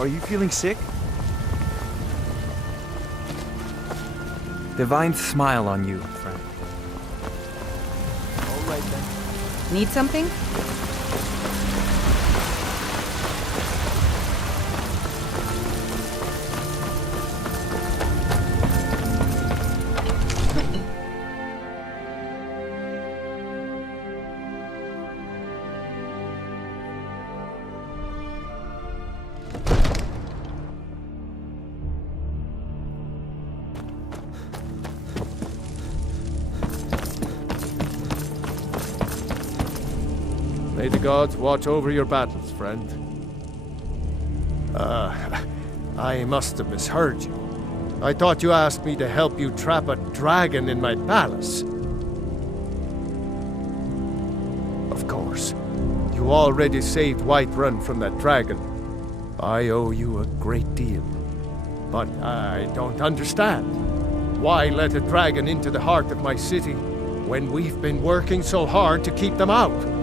Are you feeling sick? Divine smile on you, friend. All right then. Need something? May the gods watch over your battles, friend. I must have misheard you. I thought you asked me to help you trap a dragon in my palace. Of course. You already saved Whiterun from that dragon. I owe you a great deal. But I don't understand. Why let a dragon into the heart of my city when we've been working so hard to keep them out?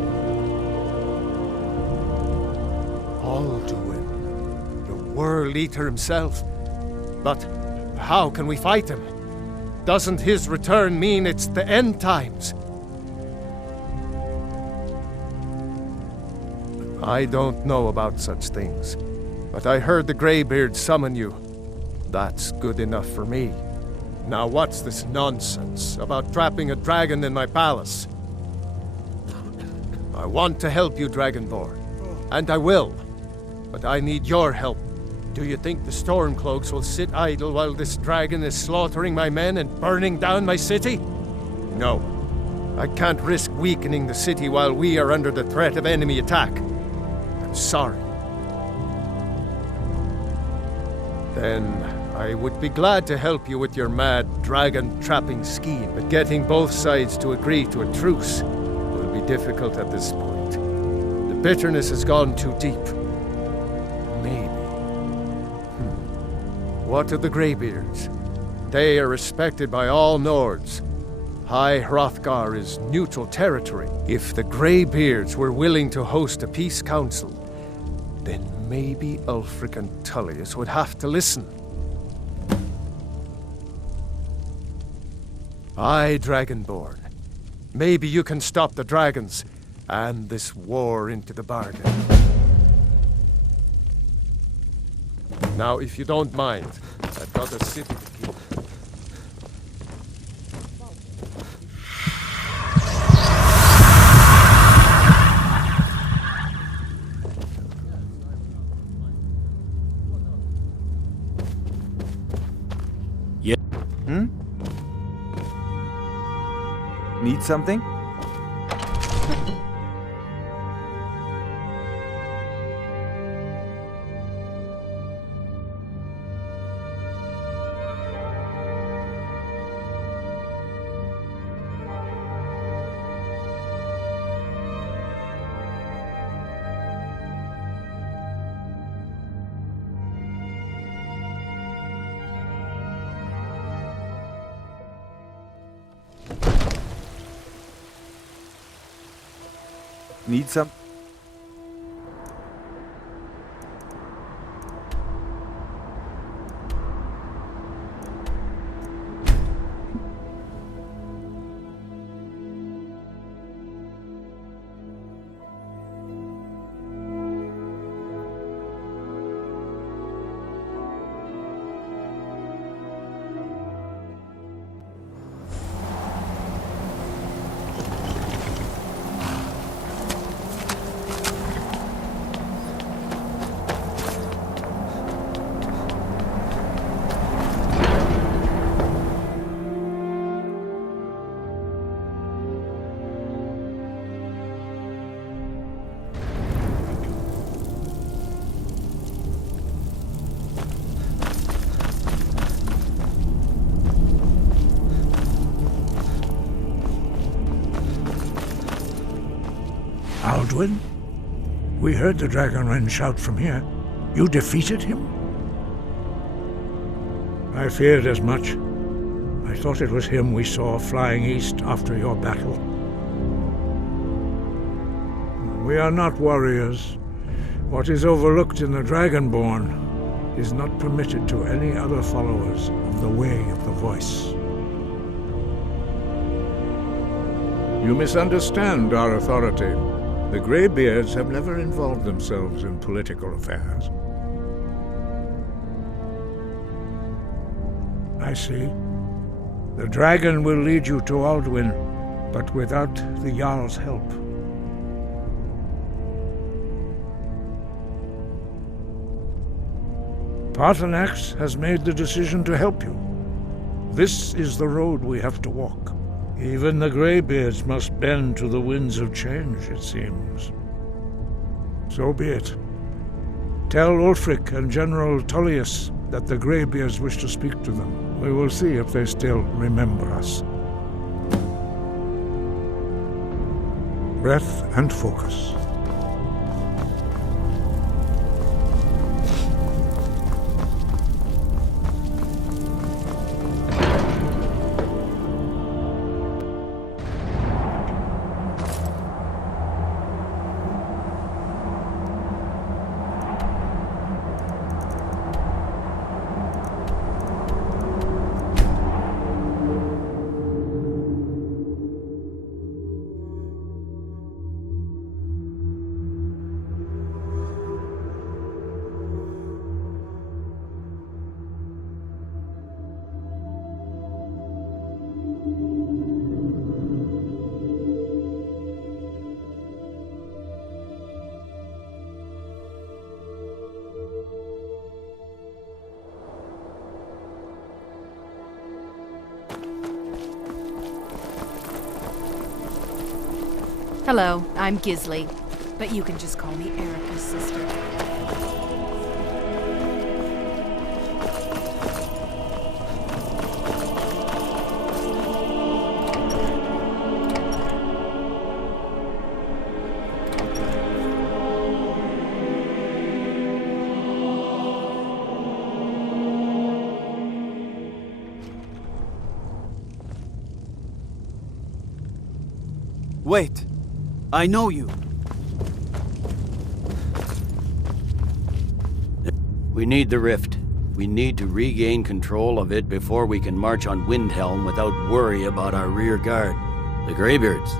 Alduin, the World Eater himself. But how can we fight him? Doesn't his return mean it's the end times? I don't know about such things, but I heard the Greybeard summon you. That's good enough for me. Now what's this nonsense about trapping a dragon in my palace? I want to help you, Dragonborn, and I will. But I need your help. Do you think the Stormcloaks will sit idle while this dragon is slaughtering my men and burning down my city? No. I can't risk weakening the city while we are under the threat of enemy attack. I'm sorry. Then I would be glad to help you with your mad dragon-trapping scheme, but getting both sides to agree to a truce will be difficult at this point. The bitterness has gone too deep. Maybe. What of the Greybeards? They are respected by all Nords. High Hrothgar is neutral territory. If the Greybeards were willing to host a peace council, then maybe Ulfric and Tullius would have to listen. Aye, Dragonborn. Maybe you can stop the dragons, and this war into the bargain. Now, if you don't mind, I've got a city to keep. Need something? Need some? Alduin? We heard the Dragonren shout from here. You defeated him? I feared as much. I thought it was him we saw flying east after your battle. We are not warriors. What is overlooked in the Dragonborn is not permitted to any other followers of the Way of the Voice. You misunderstand our authority. The Greybeards have never involved themselves in political affairs. I see. The dragon will lead you to Alduin, but without the Jarl's help. Paarthurnax has made the decision to help you. This is the road we have to walk. Even the Greybeards must bend to the winds of change, it seems. So be it. Tell Ulfric and General Tullius that the Greybeards wish to speak to them. We will see if they still remember us. Breath and focus. Hello, I'm Gisli, but you can just call me Erica's sister. Wait. I know you. We need the rift. We need to regain control of it before we can march on Windhelm without worry about our rear guard. The Greybeards.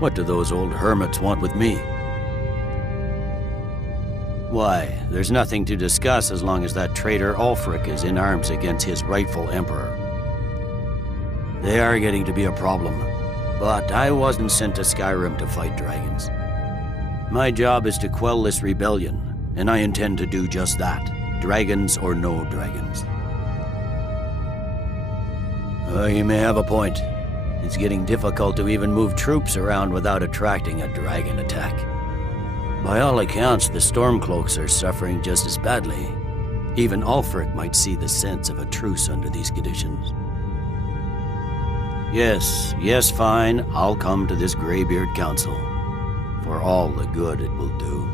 What do those old hermits want with me? Why, there's nothing to discuss as long as that traitor Ulfric is in arms against his rightful emperor. They are getting to be a problem. But I wasn't sent to Skyrim to fight dragons. My job is to quell this rebellion, and I intend to do just that, dragons or no dragons. You may have a point. It's getting difficult to even move troops around without attracting a dragon attack. By all accounts, the Stormcloaks are suffering just as badly. Even Ulfric might see the sense of a truce under these conditions. Yes, fine. I'll come to this Greybeard Council. For all the good it will do.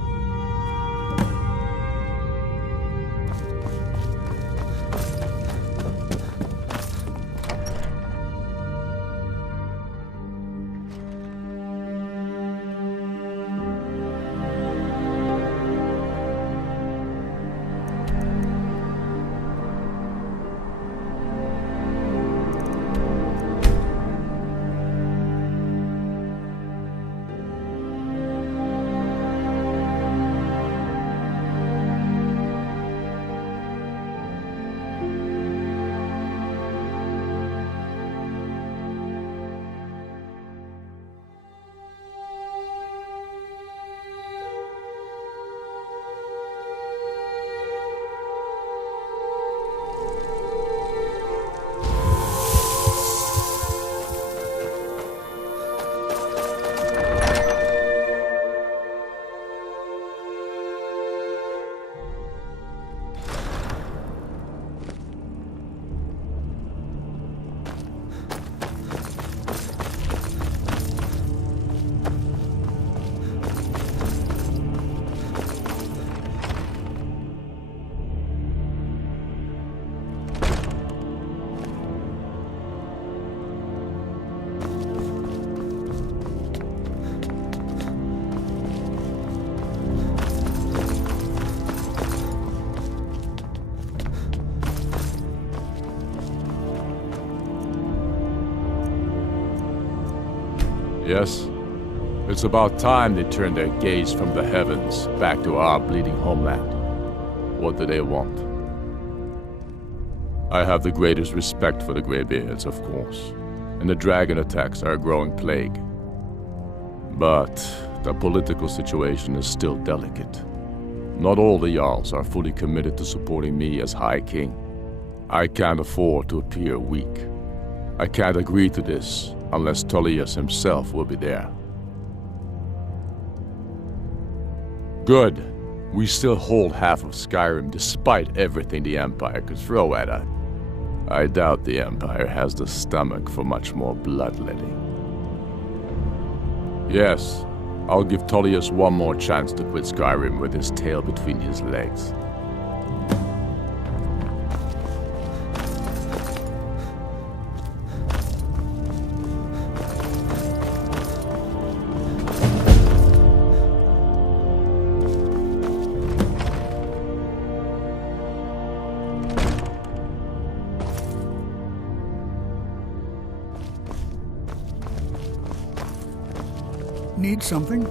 Yes? It's about time they turned their gaze from the heavens back to our bleeding homeland. What do they want? I have the greatest respect for the Greybeards, of course, and the dragon attacks are a growing plague. But the political situation is still delicate. Not all the Jarls are fully committed to supporting me as High King. I can't afford to appear weak. I can't agree to this unless Tullius himself will be there. Good. We still hold half of Skyrim despite everything the Empire could throw at us. I doubt the Empire has the stomach for much more bloodletting. Yes, I'll give Tullius one more chance to quit Skyrim with his tail between his legs. Need something?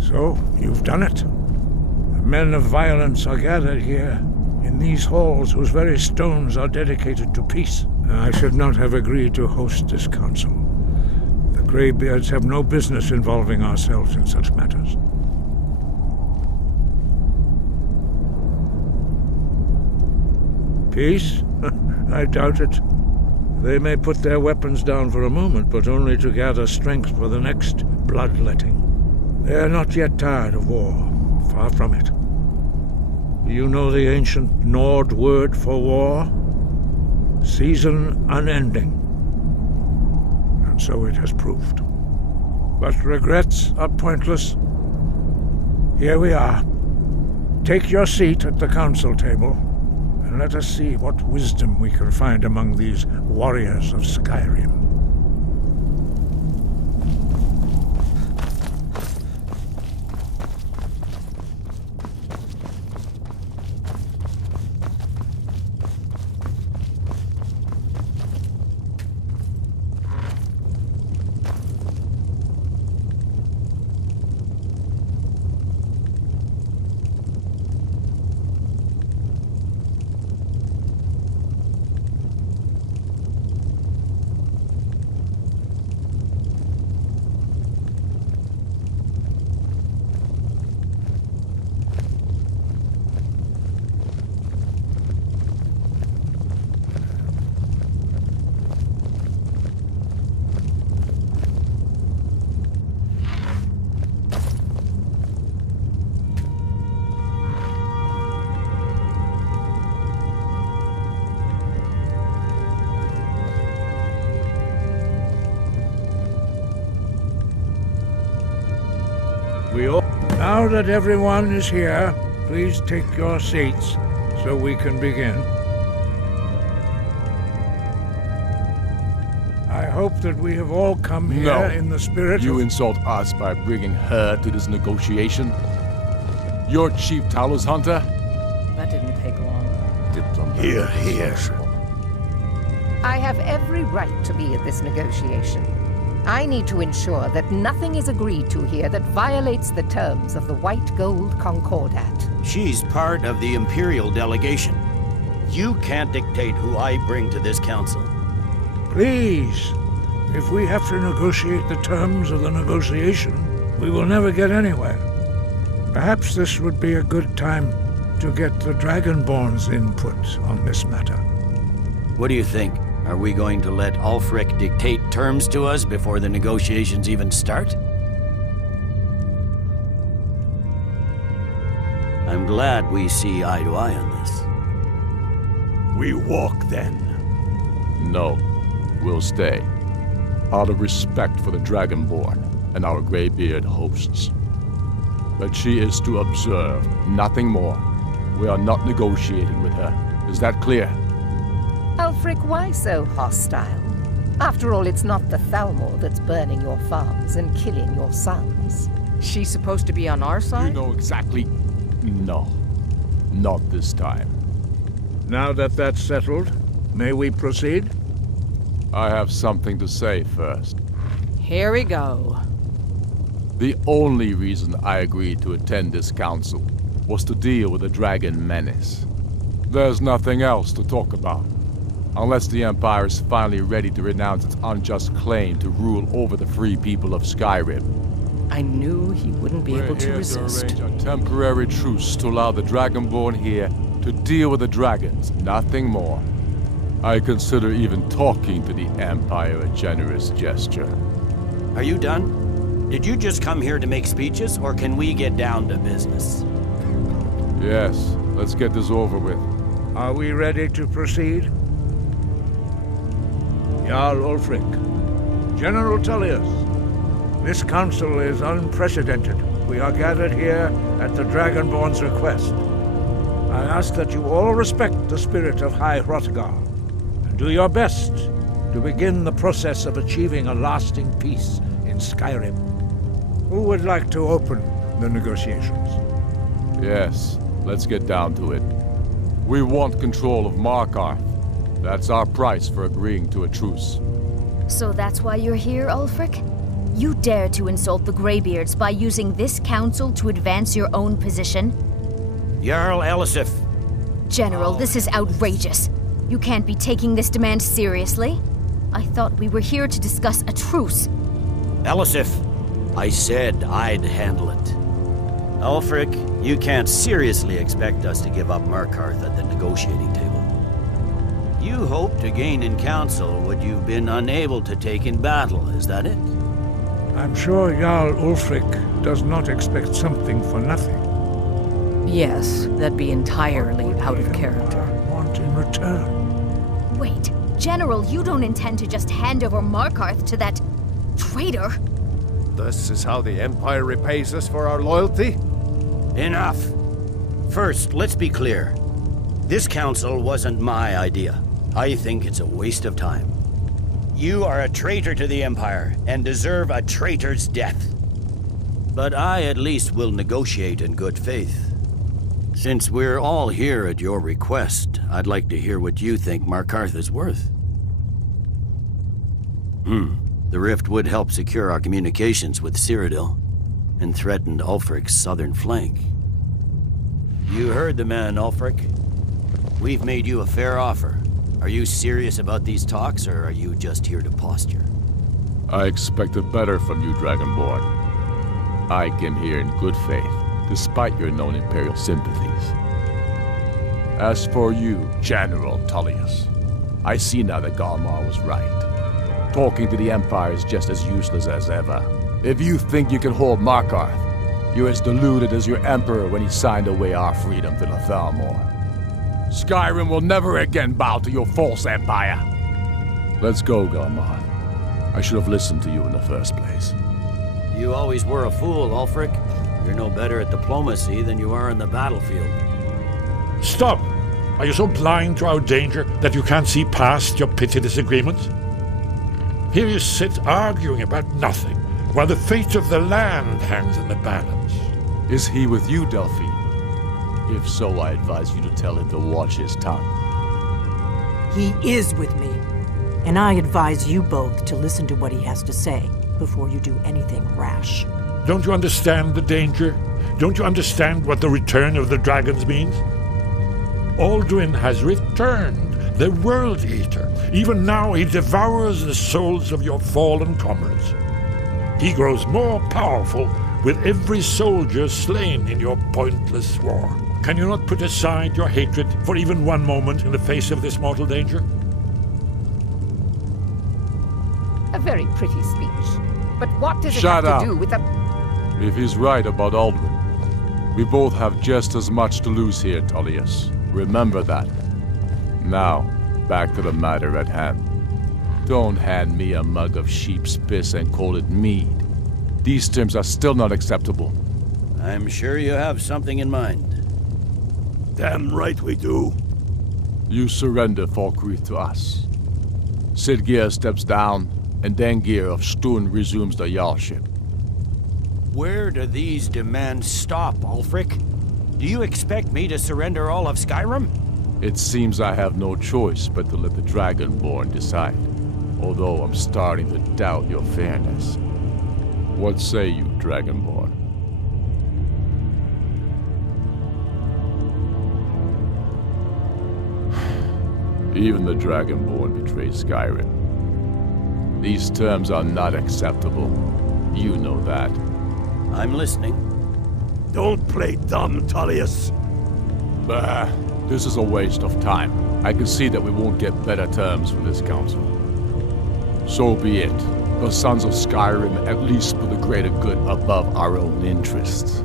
So, you've done it. The men of violence are gathered here, in these halls whose very stones are dedicated to peace. I should not have agreed to host this council. The Greybeards have no business involving ourselves in such matters. Peace? I doubt it. They may put their weapons down for a moment, but only to gather strength for the next bloodletting. They are not yet tired of war, far from it. Do you know the ancient Nord word for war? Season unending. And so it has proved. But regrets are pointless. Here we are. Take your seat at the council table, and let us see what wisdom we can find among these warriors of Skyrim. Now that everyone is here, please take your seats so we can begin. hope that we have all come here No. in the spirit You of... insult us by bringing her to this negotiation? You're Chief Talos Hunter? That didn't take long. Here. I have every right to be at this negotiation. I need to ensure that nothing is agreed to here that violates the terms of the White Gold Concordat. She's part of the Imperial delegation. You can't dictate who I bring to this council. Please, if we have to negotiate the terms of the negotiation, we will never get anywhere. Perhaps this would be a good time to get the Dragonborn's input on this matter. What do you think? Are we going to let Ulfric dictate terms to us before the negotiations even start? I'm glad we see eye to eye on this. We walk then. No. We'll stay. Out of respect for the Dragonborn and our Greybeard hosts. But she is to observe, nothing more. We are not negotiating with her. Is that clear? Ulfric, why so hostile? After all, it's not the Thalmor that's burning your farms and killing your sons. She's supposed to be on our You side? know exactly... No. Not this time. Now that that's settled, may we proceed? I have something to say first. Here we go. The only reason I agreed to attend this council was to deal with the dragon menace. There's nothing else to talk about. Unless the Empire is finally ready to renounce its unjust claim to rule over the free people of Skyrim. I knew he wouldn't be able to resist. We're here to arrange a temporary truce to allow the Dragonborn here to deal with the dragons, nothing more. I consider even talking to the Empire a generous gesture. Are you done? Did you just come here to make speeches, or can we get down to business? Yes, let's get this over with. Are we ready to proceed? Jarl Ulfric, General Tullius, this council is unprecedented. We are gathered here at the Dragonborn's request. I ask that you all respect the spirit of High Hrothgar, and do your best to begin the process of achieving a lasting peace in Skyrim. Who would like to open the negotiations? Yes, let's get down to it. We want control of Markarth. That's our price for agreeing to a truce. So that's why you're here, Ulfric? You dare to insult the Greybeards by using this council to advance your own position? Jarl Elisif. General, this is outrageous. You can't be taking this demand seriously. I thought we were here to discuss a truce. Elisif, I said I'd handle it. Ulfric, you can't seriously expect us to give up Markarth at the negotiating table. You hoped to gain in council what you've been unable to take in battle, is that it? I'm sure Jarl Ulfric does not expect something for nothing. Yes, that'd be entirely out of character. Want in return. Wait, General, you don't intend to just hand over Markarth to that traitor? This is how the Empire repays us for our loyalty? Enough. First, let's be clear. This council wasn't my idea. I think it's a waste of time. You are a traitor to the Empire and deserve a traitor's death. But I at least will negotiate in good faith. Since we're all here at your request, I'd like to hear what you think Markarth is worth. The rift would help secure our communications with Cyrodiil and threatened Ulfric's southern flank. You heard the man, Ulfric. We've made you a fair offer. Are you serious about these talks, or are you just here to posture? I expected better from you, Dragonborn. I came here in good faith, despite your known Imperial sympathies. As for you, General Tullius, I see now that Galmar was right. Talking to the Empire is just as useless as ever. If you think you can hold Markarth, you're as deluded as your Emperor when he signed away our freedom to the Thalmor. Skyrim will never again bow to your false empire. Let's go, Galmar. I should have listened to you in the first place. You always were a fool, Ulfric. You're no better at diplomacy than you are in the battlefield. Stop! Are you so blind to our danger that you can't see past your petty disagreements? Here you sit arguing about nothing, while the fate of the land hangs in the balance. Is he with you, Delphine? If so, I advise you to tell him to watch his tongue. He is with me, and I advise you both to listen to what he has to say before you do anything rash. Don't you understand the danger? Don't you understand what the return of the dragons means? Alduin has returned, the World Eater. Even now he devours the souls of your fallen comrades. He grows more powerful with every soldier slain in your pointless war. Can you not put aside your hatred for even one moment in the face of this mortal danger? A very pretty speech. But what does it Shut have up. to do with the... If he's right about Alduin, we both have just as much to lose here, Tullius. Remember that. Now, back to the matter at hand. Don't hand me a mug of sheep's piss and call it mead. These terms are still not acceptable. I'm sure you have something in mind. Damn right we do. You surrender Falkreath to us. Sidgeir steps down, and Dengir of Stun resumes the Jarlship. Where do these demands stop, Ulfric? Do you expect me to surrender all of Skyrim? It seems I have no choice but to let the Dragonborn decide, although I'm starting to doubt your fairness. What say you, Dragonborn? Even the Dragonborn betrays Skyrim. These terms are not acceptable. You know that. I'm listening. Don't play dumb, Tullius. Bah, this is a waste of time. I can see that we won't get better terms from this council. So be it. The Sons of Skyrim at least put the greater good above our own interests.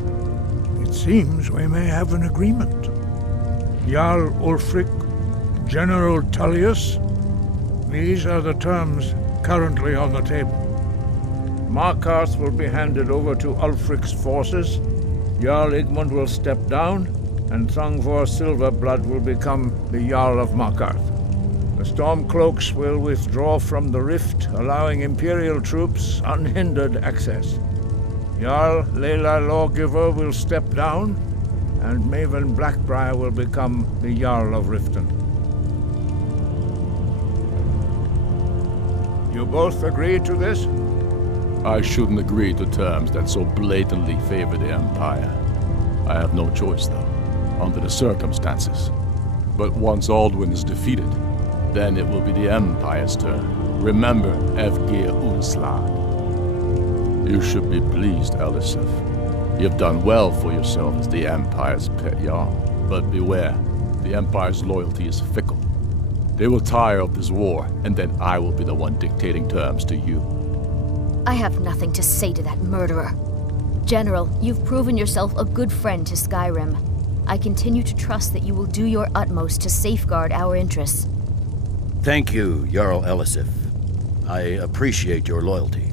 It seems we may have an agreement. Jarl Ulfric, General Tullius, these are the terms currently on the table. Markarth will be handed over to Ulfric's forces, Jarl Igmund will step down, and Thongvor Silverblood will become the Jarl of Markarth. The Stormcloaks will withdraw from the rift, allowing Imperial troops unhindered access. Jarl Leila Lawgiver will step down, and Maven Blackbriar will become the Jarl of Riften. You both agree to this? I shouldn't agree to terms that so blatantly favor the Empire. I have no choice, though, under the circumstances. But once Alduin is defeated, then it will be the Empire's turn. Remember Evgir Unslag. You should be pleased, Elisif. You've done well for yourself as the Empire's pet Jarl. But beware, the Empire's loyalty is fickle. They will tire of this war, and then I will be the one dictating terms to you. I have nothing to say to that murderer. General, you've proven yourself a good friend to Skyrim. I continue to trust that you will do your utmost to safeguard our interests. Thank you, Jarl Elisif. I appreciate your loyalty.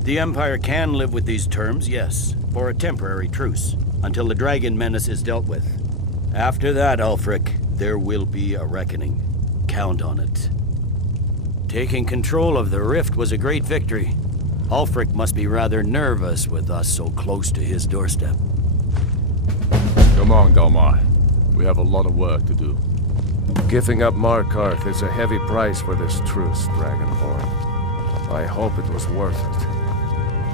The Empire can live with these terms, yes, for a temporary truce, until the dragon menace is dealt with. After that, Ulfric, there will be a reckoning. Count on it. Taking control of the rift was a great victory. Ulfric must be rather nervous with us so close to his doorstep. Come on, Galmar. We have a lot of work to do. Giving up Markarth is a heavy price for this truce, Dragonborn. I hope it was worth it.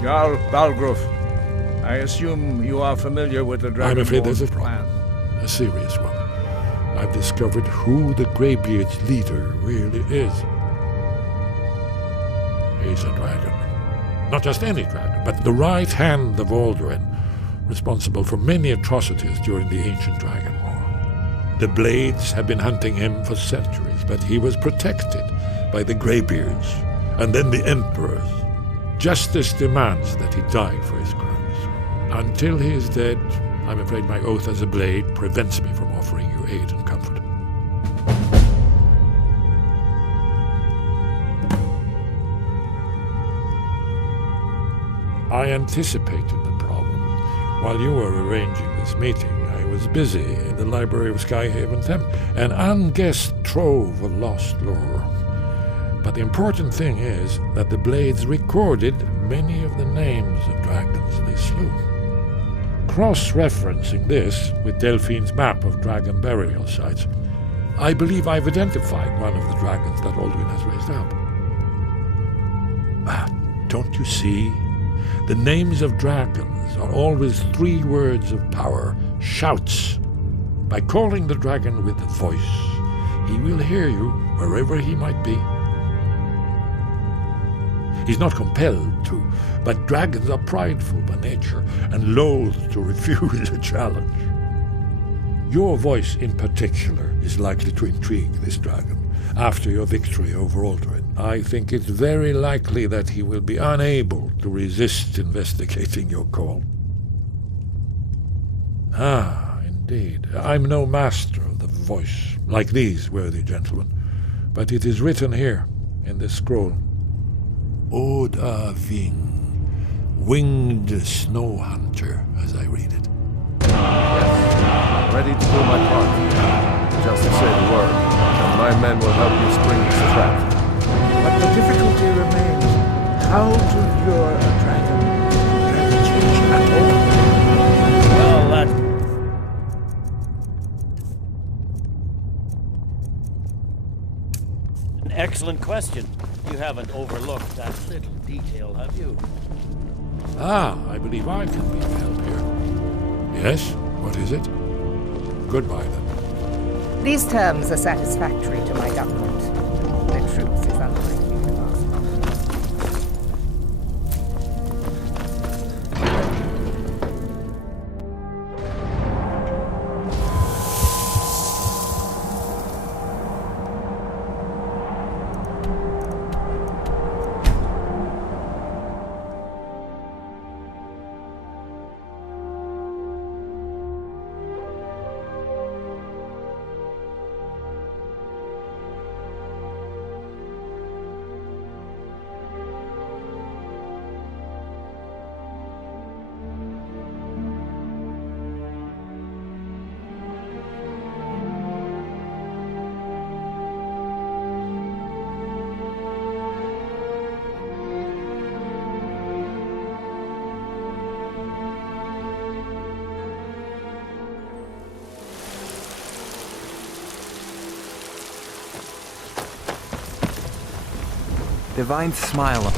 Jarl Balgruf, I assume you are familiar with the Dragonborn I'm afraid there's a plan. problem. A serious one. I've discovered who the Greybeard's leader really is. He's a dragon. Not just any dragon, but the right hand of Alduin, responsible for many atrocities during the ancient Dragon War. The Blades have been hunting him for centuries, but he was protected by the Greybeards, and then the Emperors. Justice demands that he die for his crimes. Until he is dead, I'm afraid my oath as a Blade prevents me from offering you aid and comfort. I anticipated the problem. While you were arranging this meeting, I was busy in the library of Skyhaven Temple, an unguessed trove of lost lore. But the important thing is that the blades recorded many of the names of dragons they slew. Cross-referencing this with Delphine's map of dragon burial sites, I believe I've identified one of the dragons that Alduin has raised up. Don't you see? The names of dragons are always 3 words of power, shouts. By calling the dragon with a voice, he will hear you wherever he might be. He's not compelled to, but dragons are prideful by nature and loath to refuse a challenge. Your voice in particular is likely to intrigue this dragon. After your victory over Alduin, I think it's very likely that he will be unable to resist investigating your call. Ah, indeed. I'm no master of the voice, like these worthy gentlemen, but it is written here in this scroll. Oda Ving, winged snow hunter, as I read it. Yes, ready to do my part. Just say the word, and my men will help you spring this trap. But the difficulty remains how to lure a dragon to Dragon's Reach at all. Well, that... An excellent question. You haven't overlooked that little detail, have you? I believe I can be of help here. Yes? What is it? Goodbye, then. These terms are satisfactory to my government. The truth is unlikely to last long. Divine smile.